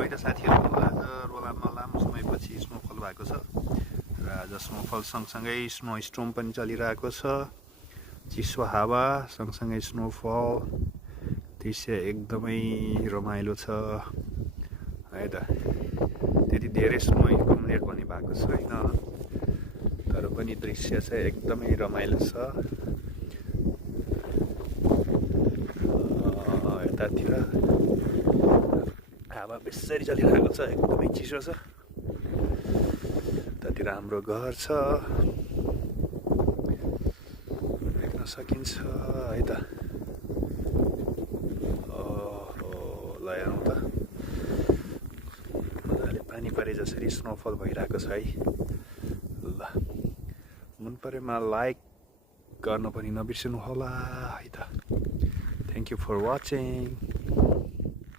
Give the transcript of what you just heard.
है त साथीहरु, आज रोलामा लामो समयपछि स्नोफल भएको छ र आज स्नोफल सँगसँगै स्नो स्टर्म पनि चलिरहेको छ। चिसो हावा सँगसँगै स्नोफल दृश्य एकदमै रमाइलो छ है त। त्यति धेरै स्नो एक्युमुलेट पनि भएको छैन, तर पनि दृश्य चाहिँ एकदमै रमाइलो छ। यतातिर हावा बेसरी चलिरहेको छ, एकदमै चिसो छ। यतातिर हाम्रो घर छ, देख्न सकिन्छ है त। ल हेरौँ त, मजाले पानी परे जसरी स्नोफल भइरहेको छ है। ल मन परेमा लाइक गर्न पनि नबिर्सनु होला है त। Thank you for watching.